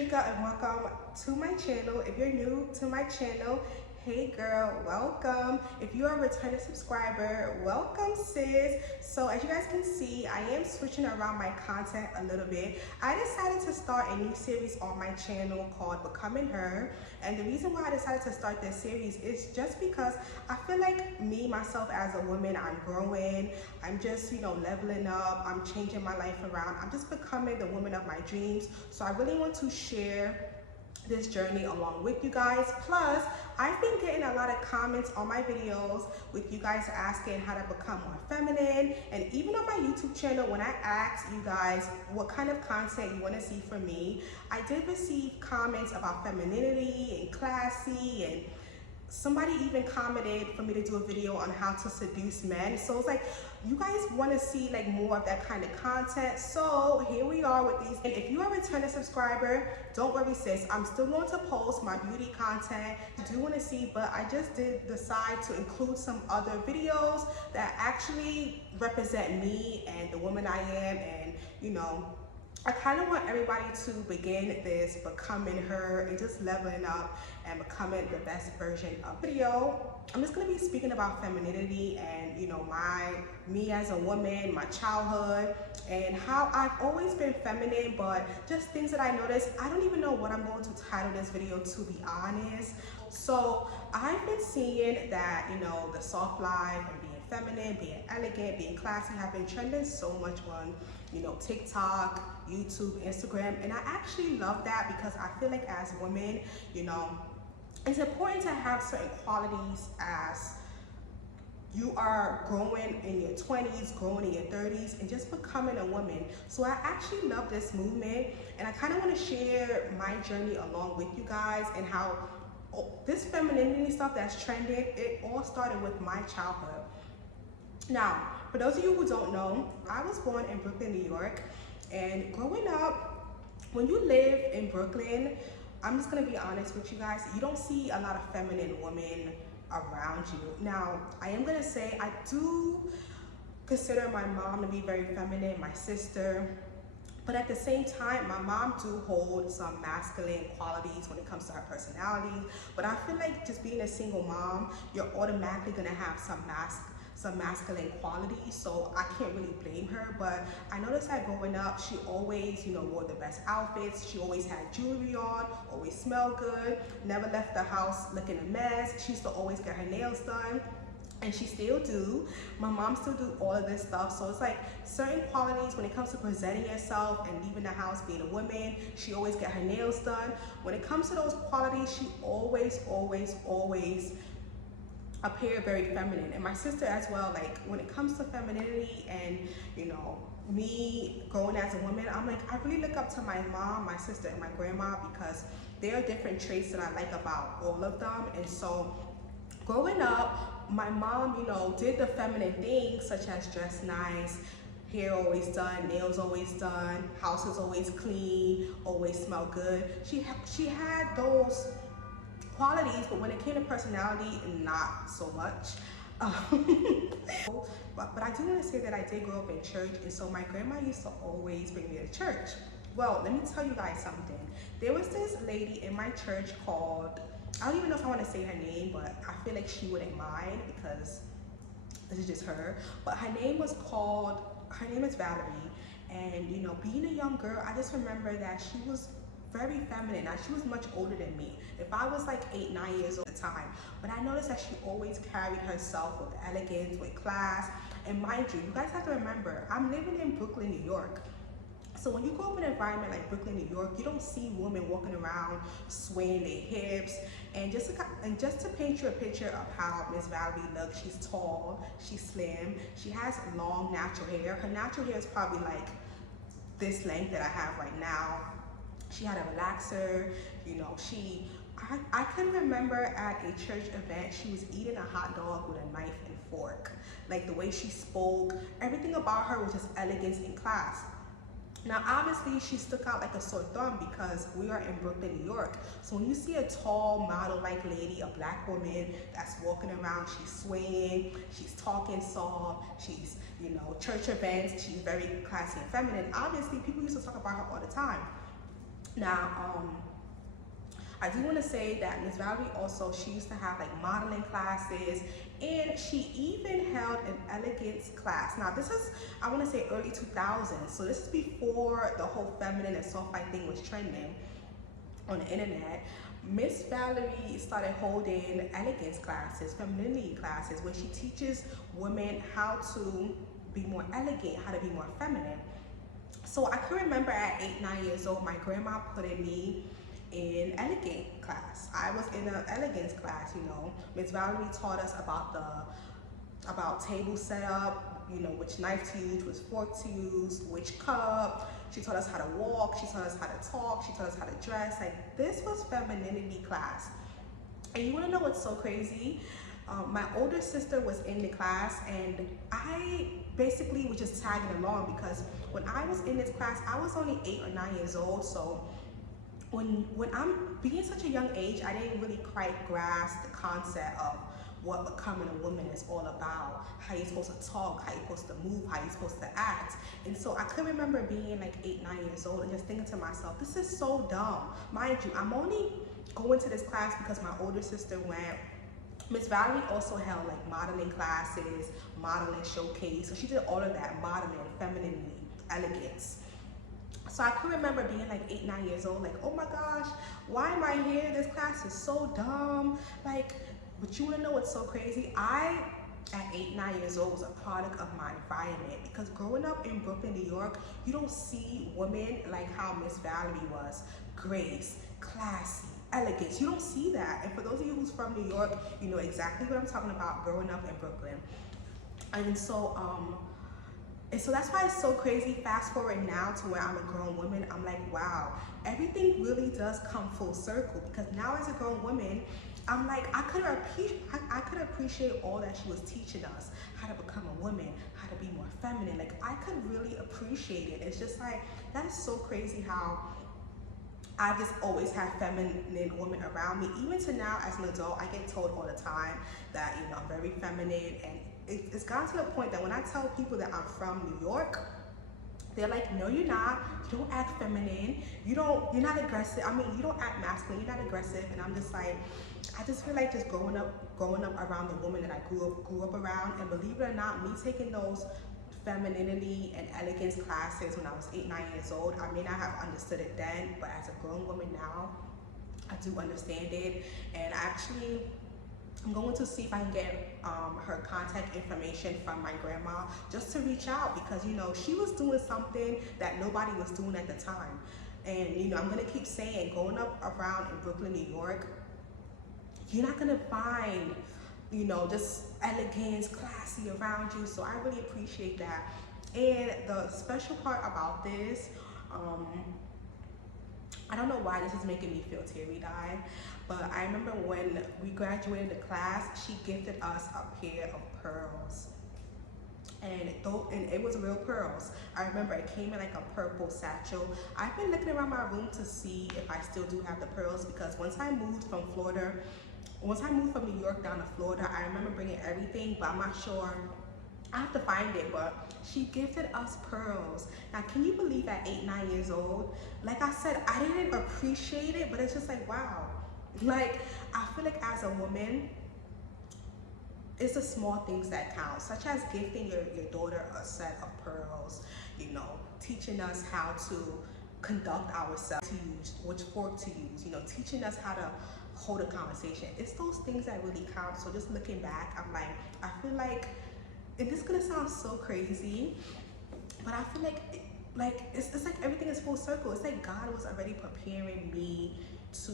Trika and welcome to my channel. If you're new to my channel, hey girl, welcome. If you're a returning subscriber, welcome sis. So as you guys can see, I am switching around my content a little bit. I decided to start a new series on my channel called Becoming Her. And the reason why I decided to start this series is just because I feel like me, myself as a woman, I'm growing. I'm just, leveling up. I'm changing my life around. I'm just becoming the woman of my dreams. So I really want to share this journey along with you guys. Plus, I've been getting a lot of comments on my videos with you guys asking how to become more feminine, and even on my YouTube channel when I asked you guys what kind of content you want to see from me, I did receive comments about femininity and classy, and somebody even commented for me to do a video on how to seduce men. So it's like, you guys want to see like more of that kind of content. So here we are with these. And if you are a returning subscriber, don't worry sis, I'm still going to post my beauty content you do want to see, but I just did decide to include some other videos that actually represent me and the woman I am. And I kind of want everybody to begin this becoming her and just leveling up and becoming the best version of video. I'm just going to be speaking about femininity and me as a woman, my childhood, and how I've always been feminine, but just things that I noticed. I don't even know what I'm going to title this video, to be honest. So I've been seeing that the soft life and being feminine, being elegant, being classy have been trending so much on TikTok, YouTube, Instagram, and I actually love that because I feel like as women, it's important to have certain qualities as you are growing in your 20s, growing in your 30s, and just becoming a woman. So I actually love this movement, and I kind of want to share my journey along with you guys and how this femininity stuff that's trending, it all started with my childhood. Now, for those of you who don't know, I was born in Brooklyn, New York, and growing up, when you live in Brooklyn, I'm just gonna be honest with you guys, you don't see a lot of feminine women around you. Now, I am gonna say I do consider my mom to be very feminine, my sister, but at the same time, my mom do hold some masculine qualities when it comes to her personality. But I feel like just being a single mom, you're automatically gonna have some masculine qualities, so I can't really blame her. But I noticed that growing up, she always, wore the best outfits. She always had jewelry on, always smelled good, never left the house looking a mess. She used to always get her nails done, and she still do. My mom still do all of this stuff. So it's like certain qualities when it comes to presenting yourself and leaving the house, being a woman, she always get her nails done. When it comes to those qualities, she always appear very feminine. And my sister as well, like when it comes to femininity and me growing as a woman, I'm like, I really look up to my mom, my sister, and my grandma because there are different traits that I like about all of them. And so growing up, my mom did the feminine things such as dress nice, hair always done, nails always done, house is always clean, always smell good. She had those qualities, but when it came to personality, not so much. But I do want to say that I did grow up in church, and so my grandma used to always bring me to church. Well, let me tell you guys something. There was this lady in my church called, I don't even know if I want to say her name, but I feel like she wouldn't mind because this is just her. But her name is Valerie, and being a young girl, I just remember that she was very feminine. Now, she was much older than me. If I was like 8, 9 years old at the time, but I noticed that she always carried herself with elegance, with class. And mind you, you guys have to remember, I'm living in Brooklyn, New York. So when you grow up in an environment like Brooklyn, New York, you don't see women walking around swaying their hips. And just to paint you a picture of how Miss Valerie looks, she's tall, she's slim, she has long natural hair. Her natural hair is probably like this length that I have right now. She had a relaxer, I can remember at a church event, she was eating a hot dog with a knife and fork. Like the way she spoke, everything about her was just elegance and class. Now, obviously, she stuck out like a sore thumb because we are in Brooklyn, New York. So when you see a tall model-like lady, a black woman that's walking around, she's swaying, she's talking soft, she's, church events, she's very classy and feminine. Obviously, people used to talk about her all the time. Now, I do want to say that Miss Valerie also, she used to have like modeling classes, and she even held an elegance class. Now this is, I want to say early 2000s, so this is before the whole feminine and soft life thing was trending on the internet. Miss Valerie started holding elegance classes, femininity classes, where she teaches women how to be more elegant, how to be more feminine. So I can remember at 8, 9 years old, my grandma putting me in elegant class. I was in an elegance class, you know. Miss Valerie taught us about table setup, you know, which knife to use, which fork to use, which cup. She taught us how to walk, she taught us how to talk, she taught us how to dress. Like, this was femininity class. And you wanna know what's so crazy? My older sister was in the class, and I basically was just tagging along, because when I was in this class, I was only 8 or 9 years old. So when I'm being such a young age, I didn't really quite grasp the concept of what becoming a woman is all about, how you're supposed to talk, how you're supposed to move, how you're supposed to act. And so I can remember being like 8, 9 years old and just thinking to myself, this is so dumb. Mind you, I'm only going to this class because my older sister went. Miss Valerie also held like modeling classes, modeling showcase. So she did all of that, modeling, femininity, elegance. So I can remember being like 8, 9 years old, like, oh my gosh, why am I here? This class is so dumb. Like, but you wanna know what's so crazy? I, at 8, 9 years old, was a product of my environment, because growing up in Brooklyn, New York, you don't see women like how Miss Valerie was. Grace, classy, elegance. You don't see that. And for those of you who's from New York, you know exactly what I'm talking about growing up in Brooklyn. And so that's why it's so crazy. Fast forward now to where I'm a grown woman, I'm like, wow, everything really does come full circle, because now as a grown woman, I'm like, I could appreciate all that she was teaching us, how to become a woman, how to be more feminine. Like, I could really appreciate it. It's just like, that is so crazy how I've just always had feminine women around me. Even to now as an adult, I get told all the time that, you know, I'm very feminine, and it's gotten to the point that when I tell people that I'm from New York, they're like, no, you're not. You don't act feminine. You're not aggressive. I mean, you don't act masculine. You're not aggressive. And I'm just like, I just feel like just growing up around the woman that I grew up around. And believe it or not, me taking those femininity and elegance classes when I was 8, 9 years old, I may not have understood it then, but as a grown woman now, I do understand it. And actually, I'm going to see if I can get her contact information from my grandma, just to reach out, because, you know, she was doing something that nobody was doing at the time. And, you know, I'm going to keep saying, going up around in Brooklyn, New York, you're not going to find, you know, just elegance, classy around you. So I really appreciate that. And the special part about this, I don't know why this is making me feel teary-eyed, but I remember when we graduated the class, she gifted us a pair of pearls. And it was real pearls. I remember it came in like a purple satchel. I've been looking around my room to see if I still do have the pearls, because once I moved from New York down to Florida, I remember bringing everything, but I'm not sure. I have to find it, but she gifted us pearls. Now, can you believe at 8, 9 years old? Like I said, I didn't appreciate it, but it's just like, wow. Like, I feel like as a woman, it's the small things that count, such as gifting your daughter a set of pearls, you know, teaching us how to conduct ourselves, to use which fork to use, you know, teaching us how to hold a conversation. It's those things that really count. So just looking back, I'm like, I feel like, and this is gonna sound so crazy, but I feel like it's like everything is full circle. It's like God was already preparing me to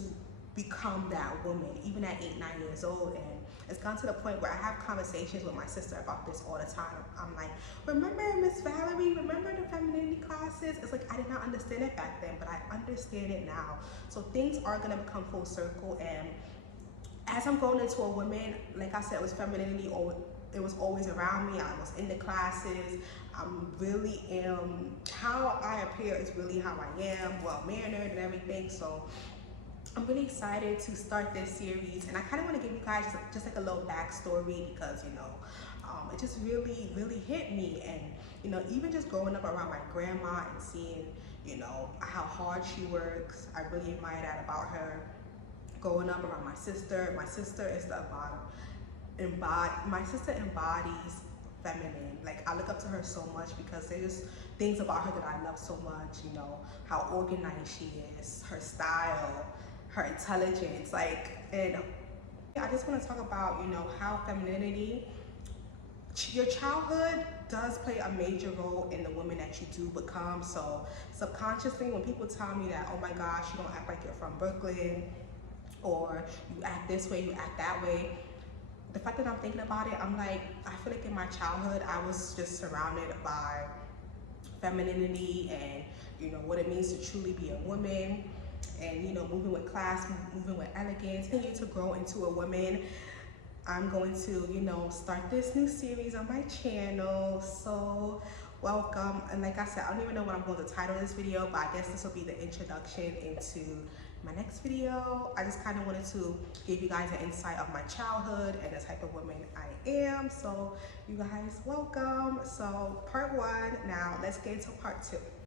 become that woman, even at 8, 9 years old. And it's gone to the point where I have conversations with my sister about this all the time. I'm like, remember Miss Valerie? Remember the femininity classes? It's like, I did not understand it back then, but I understand it now. So things are gonna become full circle. And as I'm growing into a woman, like I said, it was femininity, it was always around me. I was in the classes. I'm really how I appear is really how I am, well-mannered and everything. So I'm really excited to start this series, and I kind of want to give you guys just like a little backstory, because, you know, it just really hit me. And, you know, even just growing up around my grandma and seeing, you know, how hard she works. I really admire that about her. Growing up around my sister is the my sister embodies feminine. Like, I look up to her so much because there's things about her that I love so much, you know, how organized she is, her style, her intelligence, like. And I just want to talk about, you know, how femininity, your childhood does play a major role in the woman that you do become. So subconsciously, when people tell me that, oh my gosh, you don't act like you're from Brooklyn, or you act this way, you act that way, the fact that I'm thinking about it, I'm like, I feel like in my childhood, I was just surrounded by femininity and, you know, what it means to truly be a woman, and, you know, moving with class, moving with elegance. Continue to grow into a woman. I'm going to, you know, start this new series on my channel. So welcome. And like I said, I don't even know what I'm going to title this video, but I guess this will be the introduction into my next video. I just kind of wanted to give you guys an insight of my childhood and the type of woman I am. So you guys, welcome. So part one. Now let's get into part two.